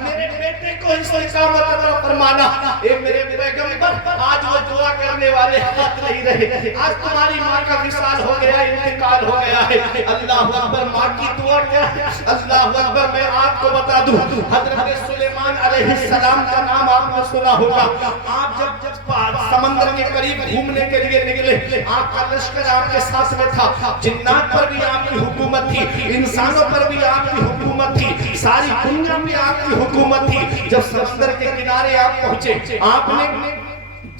میرے بیٹے کو استقامت عطا فرمانا۔ اے میرے پیغمبر آج وہ دعا کرنے والے ہاتھ نہیں رہے، آج تمہاری ماں کا وصال ہو گیا، انتقال ہو گیا ہے۔ اللہ اکبر، ماں کی دعا کیا ہے؟ اللہ اکبر، میں آپ کو بتا دوں، حضرت سلیمان علیہ السلام کا نام آپ نے سنا ہوگا۔ آپ جب سمندر کے قریب گھومنے کے لیے نکلے، آپ کا لشکر آپ کے ساتھ میں تھا، جنات پر بھی آپ کی حکومت تھی، انسانوں پر بھی آپ کی حکومت تھی، ساری دنیا میں آپ کی حکومت تھی۔ جب سمندر کے کنارے آپ پہنچے، آپ نے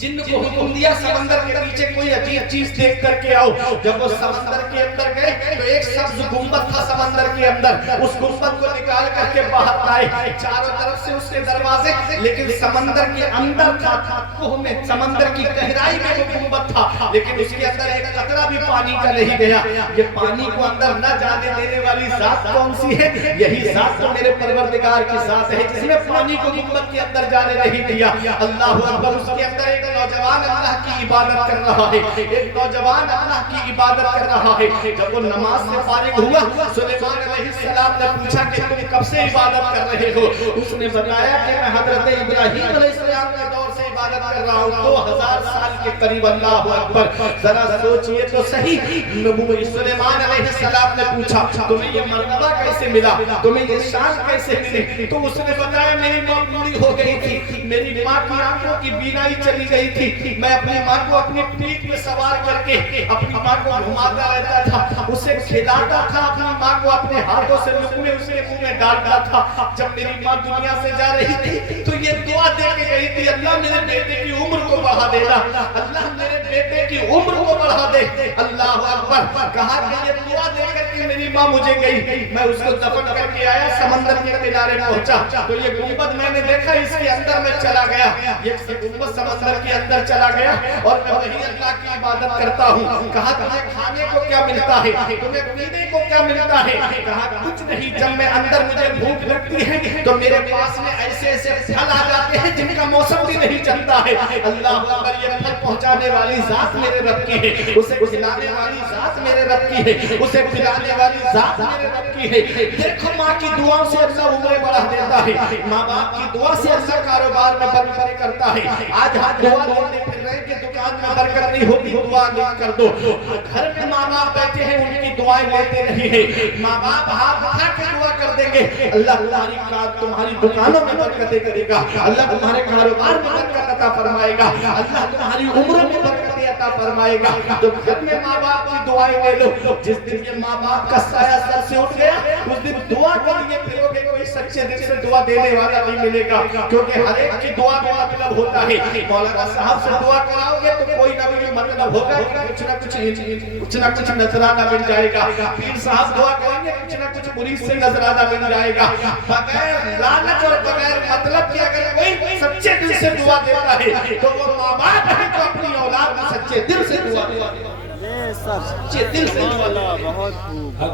جن کو حکم دیا سمندر کے پیچھے کوئی عجیب چیز دیکھ کر کے آؤ۔ جب وہ سمندر کے اندر گئے تو ایک سبز گنبد تھا سمندر کے اندر، اس گنبد کو نکال کر کے باہر لائے، چاروں طرف سے اس کے دروازے، لیکن سمندر کے اندر تھا، کوہ میں، سمندر کی گہرائی میں وہ گنبد تھا، لیکن اس کے اندر ایک قطرہ بھی پانی کا نہیں گیا۔ یہ پانی کو اندر نہ جانے دینے والی ذات کون سی ہے؟ یہی ذات تو میرے پروردگار کی ذات ہے جس نے پانی کو گنبد کے اندر جانے نہیں دیا۔ اللہ اکبر، اس کے اندر ایک نوجوان اللہ کی عبادت کر رہا ہے، ایک نوجوان اللہ کی عبادت کر رہا ہے۔ جب وہ نماز سے فارغ ہوا، سلیمان علیہ السلام نے پوچھا کہ تم کب سے عبادت کر رہے ہو؟ اس نے بتایا کہ میں حضرت ابراہیم علیہ السلام کے دور سے عبادت کر رہا ہوں، 2000 سال کے قریب۔ اللہ اکبر، ذرا سوچئے تو صحیح، سلیمان علیہ السلام نے پوچھا تمہیں یہ مرتبہ کیسے ملا، تمہیں یہ شان کیسے ملی؟ تو اس نے بتایا میری ماں بوڑھی ہو گئی تھی، میری ماں کی آنکھوں کی بینائی چلی گئی تھی، میں اپنی ماں کو اپنی پیٹھ میں سوار کر کے اپنی ماں کو گھماتا رہتا تھا، اسے کھلاتا تھا، اپنی ماں کو اپنے ہاتھوں سے لقمے اس کے منہ میں ڈالتا تھا۔ جب میری ماں دنیا سے جا رہی تھی تو یہ دعا دے کے گئی تھی، اللہ میرے بیٹے کی عمر کو بڑھا دینا، اللہ میرے بیٹے کی عمر کو بڑھا دے۔ اللہ اکبر، کہا کہ یہ دعا دے کر کے میری ماں مجھے گئی، میں اس کو دفن کر کے آیا، سمندر کے کنارے پہنچا تو یہ گنبد میں نے دیکھا، اس کے اندر میں چلا گیا، یہ گنبد سمندر کے اندر چلا گیا اور میں وہی اللہ کی عبادت کرتا ہوں۔ کہا تمہیں کھانے کو کیا ملتا ہے، تمہیں پینے کو کیا ملتا ہے؟ کہا کچھ نہیں، جب میں اندر مجھے بھوک لگتی ہے تو میرے پاس میں ایسے ایسے پھل آ جاتے ہیں جن کا موسم بھی نہیں چلتا ہے۔ اللہ اکبر، یہ پھل پہنچانے والی ذات میرے رب کی ہے، اسے کھلانے والی ذات میرے رب کی ہے، اسے پلانے والی ذات میرے رب کی ہے۔ دیکھو ماں کی دعا سے اللہ عمریں بڑھا دیتا ہے، ماں باپ کی دعا سے اللہ کاروبار میں برکت کرتا ہے۔ آج دعا لینے پھر رہے کہ دکان میں برکت نہیں ہوتی، دعا نہیں کر دو۔ گھر میں ماں باپ بیٹھے ہیں، ان کی دعائیں لیتے نہیں ہیں، ماں باپ ہاتھ اٹھا کے دعا کر دیں گے، اللہ تمہاری دکانوں میں برکتیں کرے گا، اللہ تمہارے کاروبار میں برکت عطا فرمائے گا، اللہ تمہاری عمر میں برکت عطا فرمائے گا۔ تو گھر میں ماں باپ کی دعائیں لے لو، جس دن یہ ماں باپ کا سایہ سر سے اٹھ گیا اس دن دعا کے لیے پھرو گے، کوئی سچے دل سے دعا دینے والا نہیں ملے گا، کیونکہ ہر ایک کی دعا کا مطلب ہوتا ہے۔ مولانا صاحب سے دعا کراؤ گے تو کوئی نہ کوئی مطلب ہوگا، کچھ نہ کچھ نذرانہ مل جائے گا۔ پیر صاحب دعا کریں گے، کچھ نہ کچھ مرید سے نذرانہ مل جائے گا۔ بغیر لالچ اور بغیر مطلب کے اگر کوئی سچے دل سے دعا دیتا ہے تو وہ ماں باپ ہے جو اپنی اولاد میں سچے دل سے دعا دیتا ہے، سچے دل سے دعا دیتا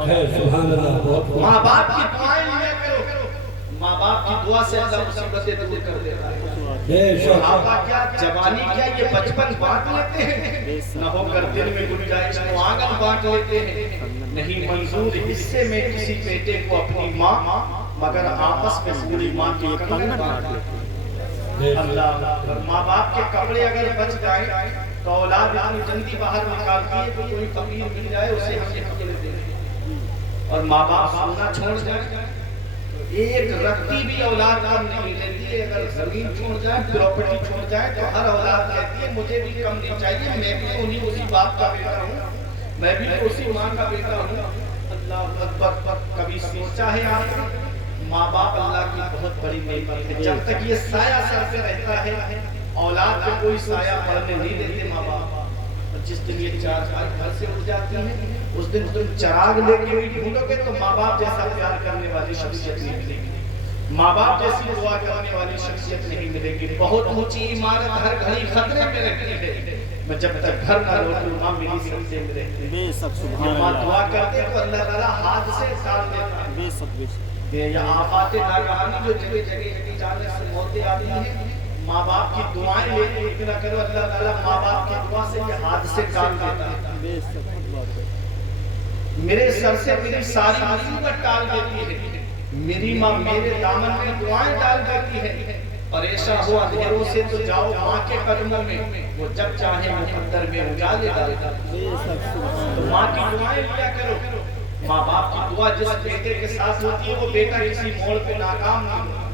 ہے۔ ماں باپ کی دعائیں لیا کرو، ماں باپ کی دعا سے اللہ مصیبتیں دور کر دیتا ہے۔ بڑھاپا کیا، جوانی کیا، یہ بچپن بانٹ لیتے ہیں، نہ ہو کر دل میں گنجائش تو آنگن بانٹ لیتے ہیں، نہیں منظور حصے میں کسی بیٹے کو اپنی ماں، مگر آپس میں پوری ماں کی کنگن بانٹ لیتے ہیں۔ اللہ، ماں باپ کے کپڑے اگر بچ جائیں تو اولاد اتنی جلدی باہر نکالتی ہے کہ کوئی فقیر مل جائے اسے ہم یہ کپڑے دیں گے، اور ماں باپ سونا چھوڑ جائے ایک رکھتی بھی اولاد کم نہیں لیتی ہے، اگر زمین چھوڑ جائے، پراپرٹی چھوڑ جائے تو ہر اولاد کہتی ہے مجھے بھی کم نہیں چاہیے، میں بھی تو نہیں اسی باپ کا بیٹا ہوں، میں بھی تو اسی ماں کا بیٹا ہوں۔ اللہ اکبر، کبھی سوچا ہے آپ نے؟ ماں باپ اللہ کی بہت بڑی نعمت ہے، جب تک یہ سایہ سر پہ رہتا ہے اولاد پہ کوئی سایہ پڑنے نہیں دیتے ماں باپ، اور جس دن یہ چار گھر سے اٹھ جاتی ہیں اس دن تم چراغ لے کے بھی ڈھونڈو گے تو ماں باپ جیسا پیار کرنے والی شخصیت نہیں ملے گی، ماں باپ جیسی دعا کرنے والی شخصیت نہیں ملے گی۔ بہت اونچی عمارت ہر گھڑی خطرے میں رہتی ہے، میں جب تک گھر نہ لوٹوں ماں میری سب سے رہتی، ماں دعا کرتے تو اللہ تعالیٰ ہاتھ سے ٹال دیتا ہے۔ یا آفات ناگہانی جو جگہ جگہ جانے سے موتیں آتی ہیں، ماں باپ کی دعائیں لے کے اتنا کرو، اللہ تعالیٰ ماں باپ کی دعا سے یہ ہاتھ سے ٹال دیتا ہے۔ میرے سر سے میری ساری مصیبت ٹال دیتی ہے، میری ماں میرے دامن میں دعائیں ڈال دیتی ہے، اور ایسا ہو اندھیروں سے تو جاؤ ماں کے قدموں میں، وہ جب چاہے مقدر میں اجالے ڈالتا۔ تو ماں کی دعائیں لیا کرو۔ ماں باپ کی دعا جس بیٹے کے ساتھ ہوتی ہے وہ بیٹا کسی موڑ پہ ناکام نہیں ہوتا۔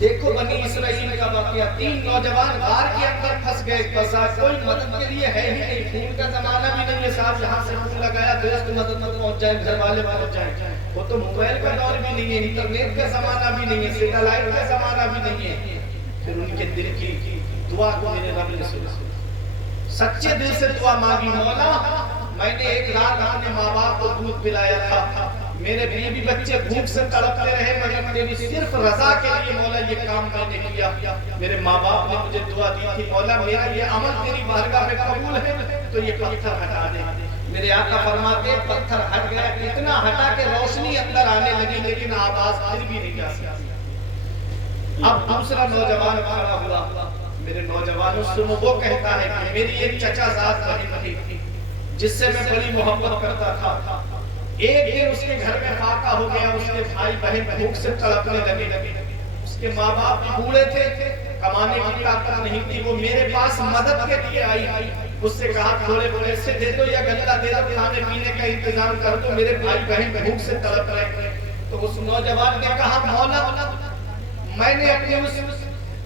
دیکھو بنی اسرائیل کا واقعہ، 3 نوجوان غار کے اندر پھنس گئے، پسا کوئی مدد کے لیے ہے ہی نہیں، فون کا زمانہ بھی نہیں ہے، صاحب یہاں سے فون لگایا دوست مدد پہنچ جائے، گھر والے پہنچ جائیں، وہ تو موبائل کا دور بھی نہیں ہے، انٹرنیٹ کا زمانہ بھی نہیں ہے، سیٹلائٹ کا زمانہ بھی نہیں ہے۔ پھر ان کے دل کی دعا کو میرے رب نے سنا، سچے دل سے دعا مانگی، مولا میں نے ایک رات اپنے ماں باپ کو دودھ پلایا تھا، میرے بیوی بچے بھوک سے تڑپتے رہے، مگر تیری صرف رضا کے لیے مولا یہ کام میں نے کیا۔ میرے ماں باپ نے مجھے دعا دی تھی، مولا میرا یہ عمل تیری بارگاہ میں قبول ہے تو یہ پتھر ہٹا دے۔ میرے آقا فرماتے ہیں پتھر ہٹ گیا، اتنا ہٹا کہ روشنی اندر آنے لگی، لیکن آواز پھر بھی نہیں آ سکی۔ اب دوسرا نوجوان کھڑا ہوا، میرے نوجوانوں سنو، وہ کہتا ہے کہ میری ایک چچا زاد بہن تھی جس سے میں بڑی محبت کرتا تھا، ایک دن اس کے گھر میں فاقہ ہو گیا، اس کے بھائی بہن بھوک سے تڑپنے لگے، اس کے ماں باپ بوڑھے تھے، کمانے کی طاقت نہیں تھی، وہ میرے پاس مدد کے لیے آئی، اس سے کہا تھوڑے بڑے سے دے دو یا گلہ دے دو، کھانے پینے کا انتظام کر دو، میرے بھائی بہن بھوک سے تڑپ رہے۔ تو اس نوجوان نے کہا مولا میں نے اپنی اس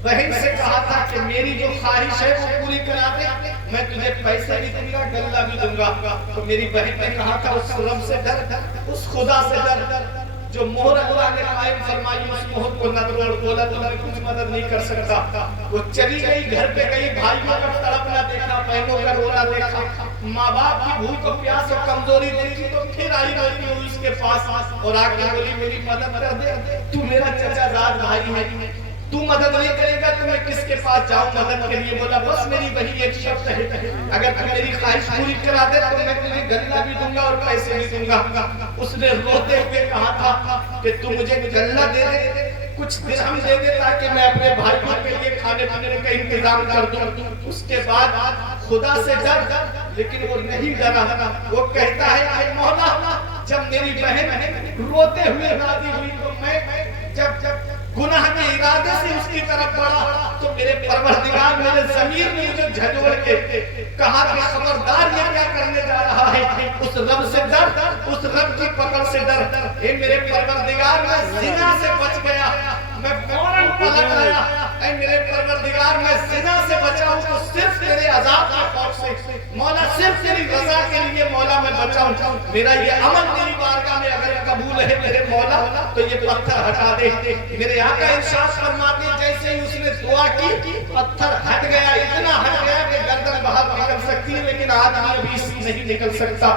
بہن سے کہا تھا کہ میری جو خواہش ہے وہ پوری کرا دے، میں تجھے پیسے بھی دوں گا گلہ بھی دوں گا۔ تو میری بہن نے کہا تھا اس رب سے ڈر، اس خدا سے ڈر جو مہر اللہ نے قائم فرمائی، اس مہر کو نہ توڑ، بولا تو میں کچھ مدد نہیں کر سکتا۔ وہ چلی گئی، گھر پہ گئی، بھائیوں کا تڑپنا دیکھا، بہنوں کا رونا دیکھا، ماں باپ کی بھوک و پیاس اور کمزوری دیکھی، تو پھر آئی روتی ہوئی اس کے پاس اور آ کے بولی میری مدد کر دے، تو میرا چچا زاد بھائی ہے، تو مدد نہیں کرے گا تو میں کس کے پاس جاؤں مدد کے لیے؟ بولا بس میری وہی ایک شرط ہے، اگر تو میری خواہش پوری کرا دے تو میں تجھے گلہ بھی دوں گا اور پیسے بھی دوں گا۔ اس نے روتے ہوئے کہا تھا کہ تو مجھے گلہ دے دے، کچھ درہم دے دے تاکہ میں اپنے بھائیوں کے لیے کھانے پینے کا انتظام کر دوں۔ اس کے بعد خدا سے ڈر، لیکن وہ نہیں ڈرا، وہ کہتا ہے کہ مولا جب میری بہن روتے ہوئے راضی ہوئی تو میں جب گناہ کے ارادے سے اس کی طرف بڑھا تو میرے پروردگار میرے ضمیر نے جو جھجوڑ کے کہا کہ خبردار یہ کیا کرنے جا رہا ہے، اس رب سے ڈر، اس رب کی پکڑ سے ڈر۔ اے میرے پروردگار میں زنا سے بچ گیا، میں فوراً پلٹ آیا، اے میرے پروردگار میں زنا سے بچاؤں تو صرف تیرے عذاب کے خوف سے، مولا صرف تیری رضا کے لیے مولا میں بچاؤں، میرا یہ عمل تیری بارگاہ میں اگر قبول ہے میرے مولا تو یہ پتھر ہٹا دے۔ میرے آقا ارشاد فرماتے ہیں جیسے ہی اس نے دعا کی پتھر ہٹ گیا، اتنا ہٹ گیا کہ گردن باہر نکل سکتی ہے لیکن آدمی ابھی نہیں نکل سکتا۔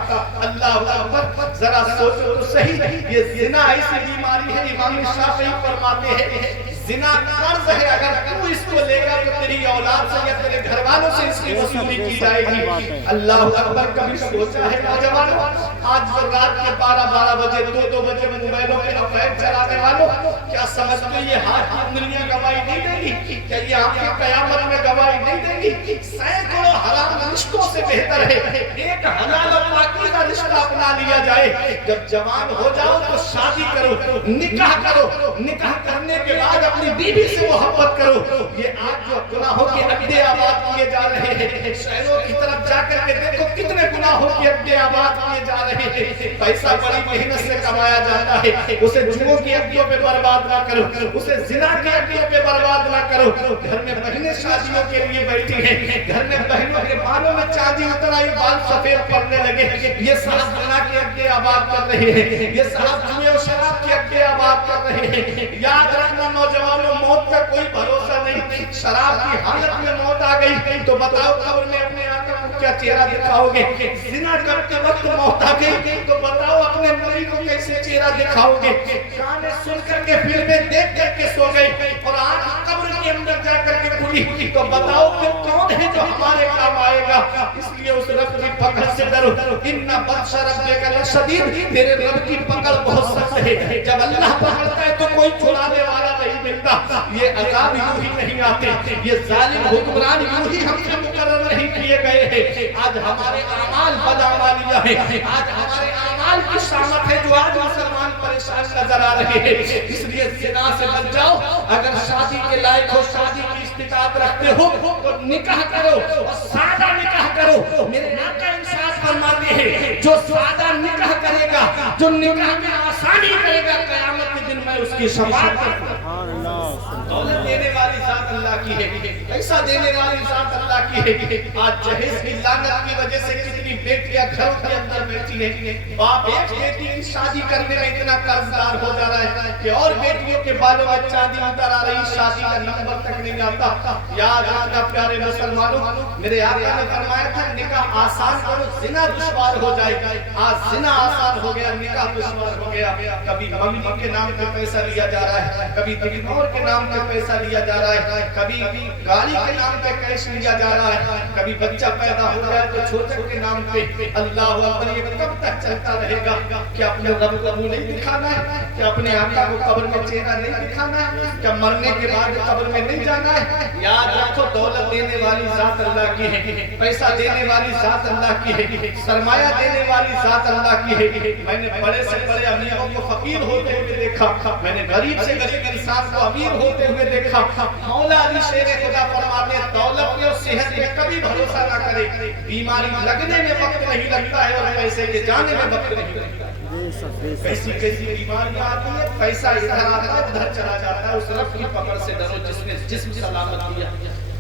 اللہ اکبر، ذرا سوچو تو صحیح، یہ زنا ایسی بیماری ہے، امام شافعی فرماتے ہیں زنا قرض ہے، اگر تو اس کو لے گا تو تیری اولاد سے یا تیرے گھر والوں سے اس کی وصولی کی جائے گی۔ اللہ اکبر، کبھی سوچا ہے نوجوانوں آج وہ رات کے 12 بجے 2 بجے موبائلوں پہ افیئر چلانے والوں کیا سمجھتے ہو یہ ہاتھ کی انگلیاں گواہی نہیں دیں گی؟ کیا یہ آنکھیں قیامت میں گواہی نہیں دیں گی؟ سینکڑوں حرام رشتوں سے بہتر ہے ایک حلال اور پاکیزہ رشتہ اپنا لیا جائے۔ جب جوان ہو جاؤ تو شادی کرو، نکاح کرو، نکاح کرنے کے بعد اپنی بیوی سے محبت کرو۔ یہ آج جو گناہوں کے اڈے آباد کیے جا رہے ہیں، شہروں کی طرف جا کر کے دیکھو کتنے گناہوں کے اڈے آباد کیے جا رہے ہیں۔ پیسہ بڑی محنت سے کمایا جاتا ہے، اسے جنوں کی اڈیوں پہ برباد نہ کرو، اسے زنا کی اڈیوں پہ برباد نہ کرو۔ گھر میں بہنیں شادیوں کے لیے بیٹھی ہیں، گھر میں بہنوں کے بالوں میں چاندی اتر آئی، بال سفید پڑنے لگے، یہ صاحب زنا کے اڈے آباد کر رہے ہیں، یہ صاحب جوئے اور شراب کے اڈے آباد کر رہے ہیں۔ یاد رکھنا نوجوانوں، موت کا کوئی بھروسہ نہیں، شراب کی حالت میں موت آ گئی تو بتاؤ قبر میں اپنے آقا کو کیا چہرہ دکھاؤ گے؟ زنا کرتے وقت موت آ گئی تو بتاؤ اپنے نبی کو کیسے چہرہ دکھاؤ گے؟ گانے سن کر کے فلمیں دیکھ کر کے سو گئی اور آج قبر کے اندر جا کر کے کھلی تو بتاؤ پھر کون ہے جو ہمارے کام آئے گا؟ اس لیے اس رب کی پکڑ سے ڈرو، ان بطش ربک لشدید، تیرے رب کی پکڑ بہت سخت ہے، جب اللہ پکڑتا ہے تو کوئی چھڑانے والا نہیں ملتا۔ یہ عذاب یوں ہی نہیں آتے، یہ ظالم حکمران یوں ہی ہم سے مقرر نہیں کیے گئے ہیں۔ آج ہمارے اعمال بدعمالیہ ہیں، آج ہمارے اعمال کی شامت ہے جو آج مسلمان پریشان نظر آ رہے ہیں. اس لیے زنا سے بچ جاؤ. اگر شادی کے لائق ہو, شادی کی استطاعت رکھتے ہو تو نکاح کرو, سادہ نکاح کرو. میرے آقا ارشاد فرماتے ہیں جو سادہ نکاح کرے گا, جو نکاح میں آسانی کرے گا, قیامت کے دن میں اس کی شفاعت کروں. دولت دینے والی ذات اللہ کی ہے, پیسہ دینے والی ذات اللہ کی ہے. آج جہیز کی لعنت کی وجہ سے کتنی بیٹیاں گھروں کے اندر بیٹھی ہیں. باپ ایک بیٹی کی شادی کرنے میں اتنا قرضدار ہو جا رہا ہے کہ اور بیٹیوں کے بالوں میں چاندی اتر آ رہی, شادی کا نمبر تک نہیں آتا. یاد رکھنا پیارے مسلمانوں, میرے آقا نے فرمایا تھا نکاح آسان کرو, زنا دشوار ہو جائے گا. آج زنا آسان ہو گیا, نکاح دشوار ہو گیا. کبھی ممی کے نام پہ پیسہ لیا جا رہا ہے, کبھی دگنور کے نام پہ پیسہ لیا جا رہا ہے, کبھی گاڑی کے نام پہ کیش لیا جا رہا ہے, کبھی بچہ پیدا ہو جائے تو چھوٹے کے نام پہ. اللہ اکبر, یہ کب تک چلتا رہے گا؟ کہ اپنے رب کو منہ نہیں دکھانا ہے, کہ اپنے آقا کو قبر میں چہرہ نہیں دکھانا ہے, کہ مرنے کے بعد قبر میں نہیں جانا ہے. یاد رکھو دولت دینے والی ذات اللہ کی ہے, پیسہ دینے والی ذات اللہ کی ہے, سرمایہ دینے والی ذات اللہ کی ہے. میں نے بڑے سے بڑے امیروں کو فقیر ہوتے ہوئے دیکھا, میں نے غریب سے غریب انسان کو امیر ہوتے ہوئے دیکھا. مولا علی شیر خدا فرماتے ہیں دولت میں اور صحت میں کبھی بھروسہ نہ کرے, بیماری لگنے میں وقت نہیں لگتا ہے اور پیسے کے جانے میں وقت نہیں لگتا. کیسی کیسی بیماریاں آتی ہیں, پیسہ ادھر آتا ہے ادھر چلا جاتا ہے. اس رب کی پکڑ سے ڈرو جس نے جسم سلامت کیا,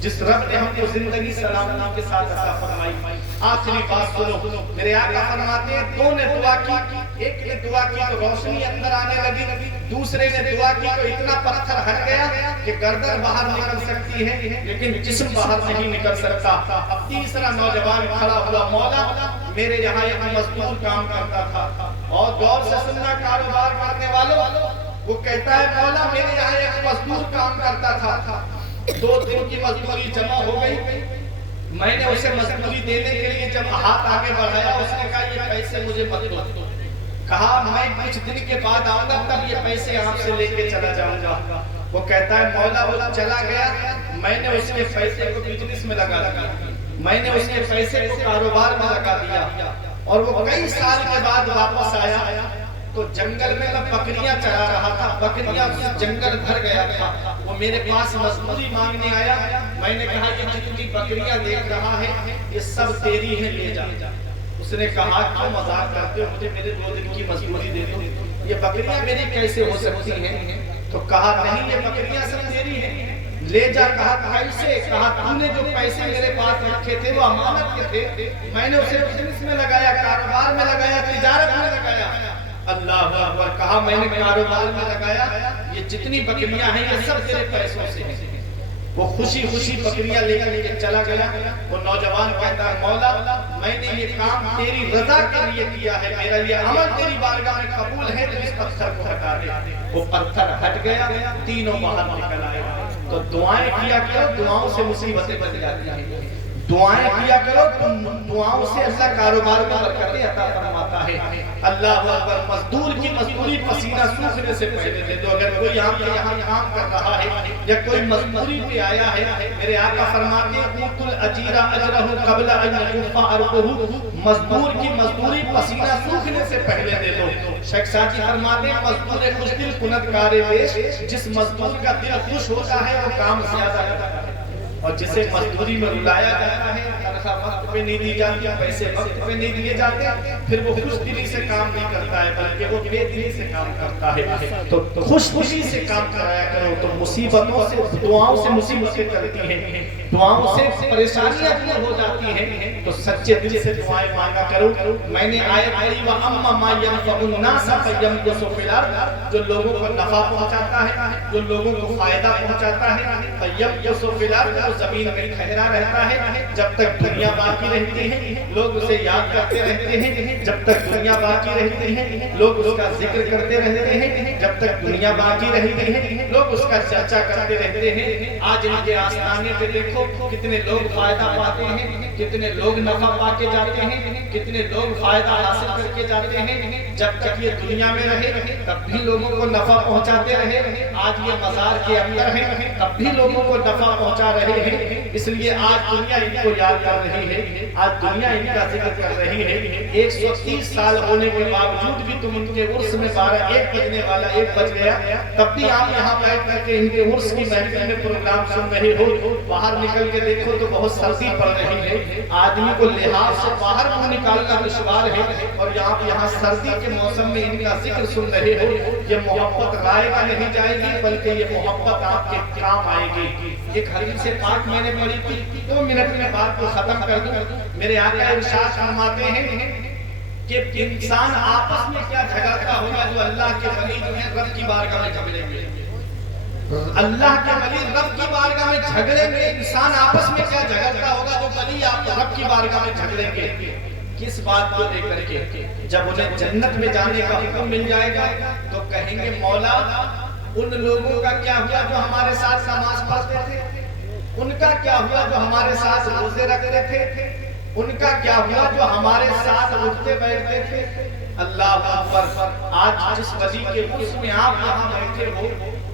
جس رب نے ہم کو زندگی سلامتی کے ساتھ عطا فرمائی. آخری بات سنو, میرے آقا فرماتے ہیں دو نے دعا کی, ایک نے دعا کی تو روشنی اندر آنے لگی, دوسرے نے دعا کی تو اتنا پتھر ہٹ گیا کہ گردن باہر نکل سکتی ہے لیکن جسم باہر نہیں نکل سکتا. اب تیسرا نوجوان کھڑا ہوا, مولا میرے یہاں ایک مزدور کام کرتا تھا. اور غور سے سننا کاروبار کرنے والوں, وہ کہتا ہے مولا میرے یہاں ایک مزدور کام کرتا تھا, 2 دن کی مزدوری جمع ہو گئی. میں نے اسے مزدوری دینے کے لیے جب ہاتھ آگے بڑھایا, اس نے کہا یہ پیسے مجھے مت دو. کہا میں کچھ دن کے بعد آؤں گا تب یہ پیسے آپ سے لے کے چلا جاؤں گا. وہ کہتا ہے مولا وہ چلا گیا, میں نے اس کے پیسے کو بزنس میں لگا دیا, میں نے اس کے پیسے کو کاروبار میں لگا دیا. اور وہ کئی سال کے بعد واپس آیا تو جنگل میں بکریاں چرا رہا تھا, بکریاں جنگل بھر گیا تھا. وہ میرے پاس مزدوری مانگنے آیا, میں نے کہا یہ جتنی بکریاں دیکھ رہا ہے یہ سب تیری ہیں, لے جا. اس نے کہا کیوں مذاق کرتے ہو, مجھے میرے 2 دن کی مزدوری دے دو, یہ بکریاں میری کیسے ہو سکتی ہیں؟ تو کہا نہیں یہ بکریاں سب تیری ہیں, لے جا. کہا کیسے؟ کہا تم نے جو پیسے میرے پاس رکھے تھے وہ امانت کے تھے, میں نے اسے بزنس میں لگایا, کاروبار میں لگایا, تجارت میں لگایا. اللہ اکبر. کہا میں نے کاروبار میں لگایا, یہ جتنی بکریاں ہیں یہ سب تیرے پیسوں سے ہیں. وہ خوشی خوشی بکریاں لے کر کے چلا گیا. وہ نوجوان کہتا ہے مولا میں نے یہ کام تیری رضا کے لیے کیا ہے, میرا یہ عمل تیری بارگاہ میں قبول ہے, تو اس پتھر کو ہٹا دے. وہ پتھر ہٹ گیا, تینوں باہر نکل آئے. تو دعائیں کیا کرو, دعاؤں سے مصیبتیں بچ جاتی ہیں. دعائیں کیا کرو, دعاؤں سے اللہ کاروبار کو برکتیں عطا فرماتا ہے. اللہ اکبر. مزدور کی مزدوری پسینہ سوکھنے سے پہلے دے دو. اگر کوئی آپ کے یہاں کام کر رہا ہے یا کوئی مزدوری پہ آیا ہے, میرے آقا فرماتے ہیں قُوتُ الْأَجِيرَ أَجْرَهُ قَبْلَ أَنْ يَكُفَّ عَرْقُهُ, مزدور کی مزدوری پسینہ سوکھنے سے پہلے دے دو. شیخ ساجی فرماتے ہیں مزدور خوش دل کند کار پیش, جس مزدور کا دل خوش ہوتا ہے وہ کام زیادہ کرتا ہے. اور جسے مزدوری میں رلایا جاتا ہے, تنخواہ وقت پہ نہیں دی جاتی, پیسے وقت پہ نہیں دیے جاتے, پھر وہ خوش دلی سے کام نہیں کرتا ہے بلکہ وہ بے دلی سے کام کرتا ہے. تو خوش دلی سے کام کرایا کرو تو مصیبتوں سے, دعاؤں سے مصیبتیں کرتی ہیں, دعاؤں سے پریشانیاں دور ہو جاتی ہیں. تو سچے دل سے دعائیں مانگا کرو. میں نے آیت پڑھی وَأَمَّا مَا يَنْفَعُ النَّاسَ فَيَمْكُثُ فِي الْأَرْضِ, جو لوگوں کو نفع پہنچاتا ہے, جو لوگوں کو فائدہ پہنچاتا ہے, فَيَمْكُثُ فِي الْأَرْضِ, زمین میں ٹھہرا رہتا ہے. جب تک دنیا باقی رہتی ہے لوگ اسے یاد کرتے رہتے ہیں, جب تک دنیا باقی رہتی ہے لوگ اس کا ذکر کرتے رہتے ہیں, جب تک دنیا باقی رہتی ہے لوگ اس کا چرچا کرتے رہتے ہیں. آج ان کے آستانے پہ دیکھو کتنے لوگ فائدہ پاتے ہیں, کتنے لوگ نفع پا کے جاتے ہیں, کتنے لوگ فائدہ حاصل کر کے جاتے ہیں. جب تک یہ دنیا میں رہے تب بھی لوگوں کو نفع پہنچاتے رہے. آج یہ مزار کے اندر ہیں تب بھی لوگوں کو نفع پہنچا رہے ہیں. اس لیے آج دنیا ان کو یاد کر رہی ہے، آج دنیا ان کا ذکر کر رہی ہے. 130 سال ہونے کے باوجود بھی تم ان کے عرس میں 1 بجنے والا 1 بج گیا تب بھی آپ یہاں بیٹھ کر کے ان کے عرس کی محفل میں پروگرام سن رہے ہو. باہر نکل کے دیکھو تو بہت سردی پڑ رہی ہے، آدمی کو لحاظ سے باہر منہ نکالنا دشوار ہے، اور یہاں سردی کے موسم میں ان کا ذکر سن رہے ہو. یہ محبت رائے گا نہیں جائے گی، بلکہ یہ محبت آپ کے کام آئے گی. ایک حدیث پاک میں نے پڑھی تھی، 2 منٹ میں بات کو ختم کر دوں. میرے آقا ارشاد فرماتے ہیں کہ انسان آپس میں کیا جھگڑتا ہوگا جو اللہ کے ولی جو ہیں رب کی بارگاہ میں جھگڑیں گے. اللہ کے ولی رب کی بارگاہ میں جھگڑیں گے. انسان آپس میں کیا جھگڑتا ہوگا جو ولی آپ رب کی بارگاہ میں جھگڑیں گے. کس بات کو لے کر کے؟ جب انہیں جنت میں جانے کا حکم مل جائے گا تو کہیں گے مولا ان لوگوں کا کیا ہوا جو ہمارے ساتھ نماز پڑھتے تھے، ان کا کیا ہوا جو ہمارے ساتھ روزے رکھتے تھے، ان کا کیا ہوا جو ہمارے ساتھ اٹھتے بیٹھتے تھے. اللہ اکبر. آج جس ولی کے عرس میں آپ یہاں بیٹھے ہو،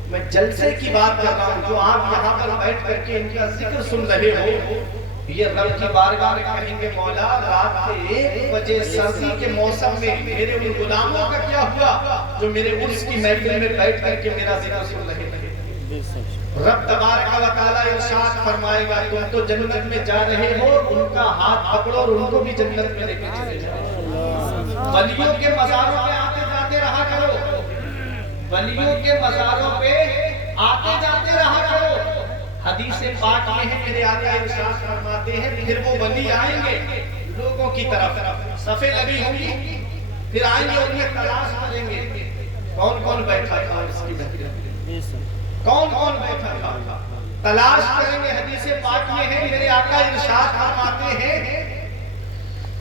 میں جلسے کی بات کر رہا ہوں، جو آپ یہاں پر بیٹھ کر کے ان کا ذکر سن رہے ہو، یہ رب کی بارگاہ میں کہیں گے مولا رات کے 1 بجے سردی کے موسم میں میرے ان غلاموں کا کیا ہوا جو میرے عرس کی محفل میں بیٹھ کر کے میرا ذکر سن رہے تھے. رب تبارک و تعالی ارشاد فرمائے گا تم تو جنت میں جا رہے ہو، ان کا ہاتھ پکڑو اور ان کو بھی جنت میں لے کے چلے جاؤ. ولیوں کے مزاروں پہ آتے جاتے رہا کرو، ولیوں کے مزاروں پہ آتے جاتے رہا کرو. حدیث پاک میں ہے میرے آقا ارشاد فرماتے ہیں پھر وہ ولی آئیں گے لوگوں کی طرف، صفیں لگی ہوں گی، پھر آئیں گے انہیں تلاش کریں گے کون کون بیٹھا تھا اس کی محفل، کون کون بیٹھا تھا، تلاش کریں گے. حدیث پاک میں ہے میرے آقا ارشاد فرماتے ہیں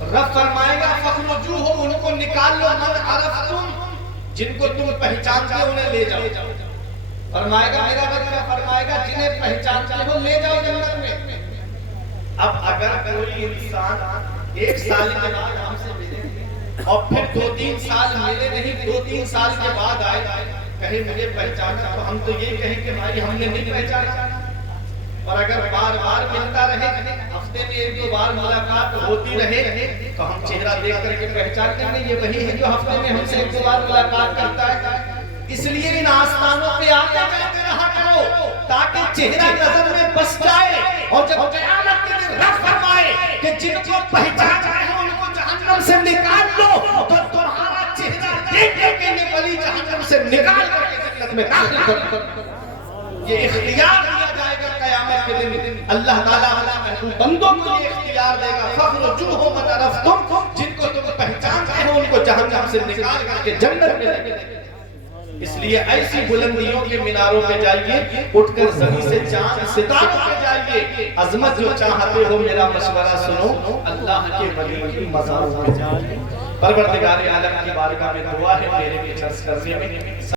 رب فرمائے گا فخرجوہ ان کو نکال لو، من عرفتم جن کو تم پہچانتے ہو انہیں لے جاؤ. فرمائے گا میرا رب کیا فرمائے گا جنہیں پہچانتے ہو لے جاؤ جنت میں. اب اگر کوئی انسان 1 سال کے بعد ہم سے ملے اور پھر 2-3 سال ملے نہیں، 2-3 سال کے بعد آئے کہے مجھے پہچانا، تو ہم تو یہ کہیں کہ بھائی ہم نے نہیں پہچانا. اور اگر بار بار ملتا رہے، ہفتے میں 1-2 بار ملاقات ہوتی رہے، تو ہم چہرہ دیکھ کر کے پہچان کریں گے یہ وہی ہے جو ہفتے میں ہم سے 1-2 بار ملاقات کرتا ہے. اس لیے ان آستانوں پہ آتے جاتے رہا کرو تاکہ چہرہ نظر میں بس جائے، اور جب قیامت کے دن رب فرمائے کہ جن کو پہچان رہے ہو ان کو جہنم سے نکال لو، تو تمہارا چہرہ دیکھ کے یہ ولی جہنم سے نکال کر کے جنت میں داخل کر. یہ اختیار دیا جائے گا قیامت کے دن. اللہ تعالیٰ بندوں کو یہ اختیار دے گا فخرجوہ من عرفتم جن کو تم پہچانتے ہو ان کو جہنم سے نکال کر کے جنت میں لے. اس لیے ایسی بلندیوں کے میناروں پہ جائیے، اٹھ کر زمین سے چاند ستاروں پہ جائیے. عظمت جو چاہتے ہو میرا مشورہ سنو، اللہ کے ولی کی مزاروں پہ جائیے. پروردگار عالم کی بارگاہ میں دعا ہے میرے پیچھے کرنے میں